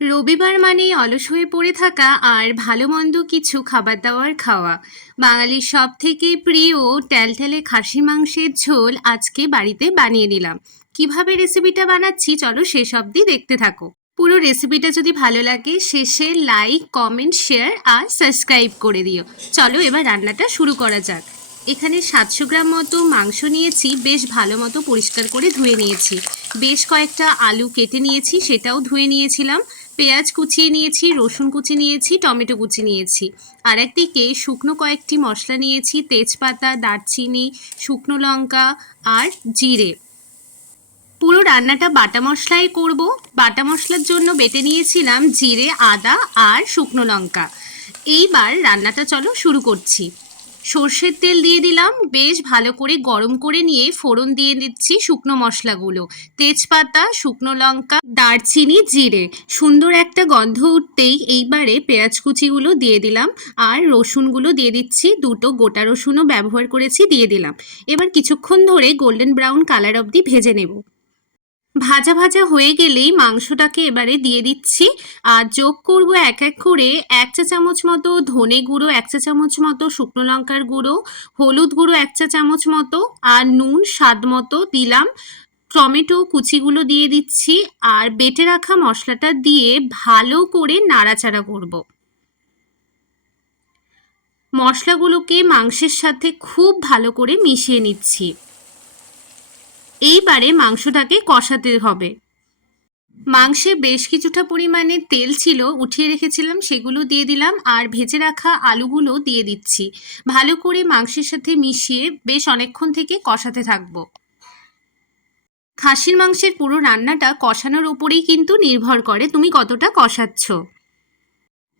রবিবার মানেই অলস হয়ে পড়ে থাকা আর ভালো মন্দ কিছু খাবার দাবার খাওয়া। বাঙালির সব থেকে প্রিয় ট্যালট্যালে খাসি মাংসের ঝোল আজকে বাড়িতে বানিয়ে নিলাম। কিভাবে রেসিপিটা বানাচ্ছি চলো শেষ অবধি দেখতে থাকো। পুরো রেসিপিটা যদি ভালো লাগে শেষে লাইক কমেন্ট শেয়ার আর সাবস্ক্রাইব করে দিও। চলো এবার রান্নাটা শুরু করা যাক। এখানে 700 গ্রাম মতো মাংস নিয়েছি, বেশ ভালো মতো পরিষ্কার করে ধুয়ে নিয়েছি। বেশ কয়েকটা আলু কেটে নিয়েছি, সেটাও ধুয়ে নিয়েছিলাম। পেঁয়াজ কুচিয়ে নিয়েছি, রসুন কুচি নিয়েছি, টমেটো কুচি নিয়েছি। আর একদিকে শুকনো কয়েকটি মশলা নিয়েছি, তেজপাতা, দারচিনি, শুকনো লঙ্কা আর জিরে। পুরো রান্নাটা বাটা মশলাই করব। বাটা মশলার জন্য বেটে নিয়েছিলাম জিরে, আদা আর শুকনো লঙ্কা। এইবার রান্নাটা চলো শুরু করছি। সর্ষের তেল দিয়ে দিলাম, বেশ ভালো করে গরম করে নিয়ে ফোড়ন দিয়ে দিচ্ছি শুকনো মশলাগুলো, তেজপাতা, শুকনো লঙ্কা, দারচিনি, জিরে। সুন্দর একটা গন্ধ উঠতেই এইবারে পেঁয়াজ কুচিগুলো দিয়ে দিলাম আর রসুনগুলো দিয়ে দিচ্ছি, দুটো গোটা রসুনও ব্যবহার করেছি দিয়ে দিলাম। এবার কিছুক্ষণ ধরে গোল্ডেন ব্রাউন কালার অবধি ভেজে নেব। ভাজা ভাজা হয়ে গেলেই মাংসটাকে এবারে দিয়ে দিচ্ছি আর যোগ করব এক এক করে 1 চা চামচ মতো ধনে গুঁড়ো, 1 চা চামচ মতো শুকনো লঙ্কার গুঁড়ো, হলুদ গুঁড়ো 1 চা চামচ মতো আর নুন স্বাদ মতো দিলাম। টমেটো কুচিগুলো দিয়ে দিচ্ছি আর বেটে রাখা মশলাটা দিয়ে ভালো করে নাড়াচাড়া করব। মশলাগুলোকে মাংসের সাথে খুব ভালো করে মিশিয়ে নিচ্ছি। এইবারে মাংসটাকে কষাতে হবে। মাংসে বেশ কিছুটা পরিমাণে তেল ছিল, উঠিয়ে রেখেছিলাম, সেগুলো দিয়ে দিলাম আর ভেজে রাখা আলুগুলো দিয়ে দিচ্ছি। ভালো করে মাংসের সাথে মিশিয়ে বেশ অনেকক্ষণ থেকে কষাতে থাকবো। খাসির মাংসের পুরো রান্নাটা কষানোর উপরেই কিন্তু নির্ভর করে তুমি কতটা কষাচ্ছ।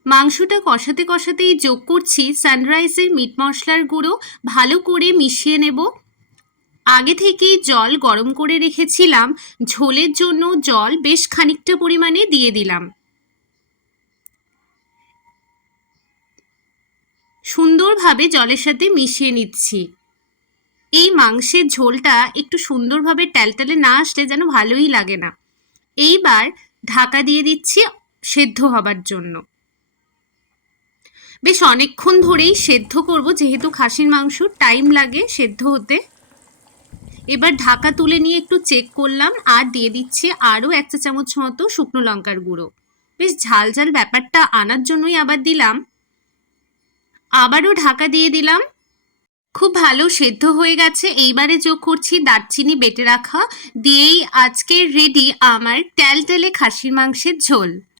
মাংসটা কষাতে কষাতেই যোগ করছি সানরাইজের মিট মশলার গুঁড়ো, ভালো করে মিশিয়ে নেব। আগে থেকেই জল গরম করে রেখেছিলাম, ঝোলের জন্য জল বেশ খানিকটা পরিমাণে দিয়ে দিলাম। সুন্দরভাবে জলের সাথে মিশিয়ে নিচ্ছি। এই মাংসের ঝোলটা একটু সুন্দরভাবে ট্যালট্যালে না আসলে যেন ভালোই লাগে না। এইবার ঢাকা দিয়ে দিচ্ছি সেদ্ধ হবার জন্য। বেশ অনেকক্ষণ ধরেই সেদ্ধ করব, যেহেতু খাসির মাংস টাইম লাগে সেদ্ধ হতে। এবার ঢাকা তুলে নিয়ে একটু চেক করলাম আর দিয়ে দিচ্ছি আরও 1 চা চামচ মতো শুকনো লঙ্কার গুঁড়ো। বেশ ঝাল ঝাল ব্যাপারটা আনার জন্যই আবার দিলাম। আবারও ঢাকা দিয়ে দিলাম। খুব ভালো সেদ্ধ হয়ে গেছে। এইবারে যোগ করছি দারচিনি বেটে রাখা, দিয়েই আজকে রেডি আমার ট্যালট্যালে খাসির মাংসের ঝোল।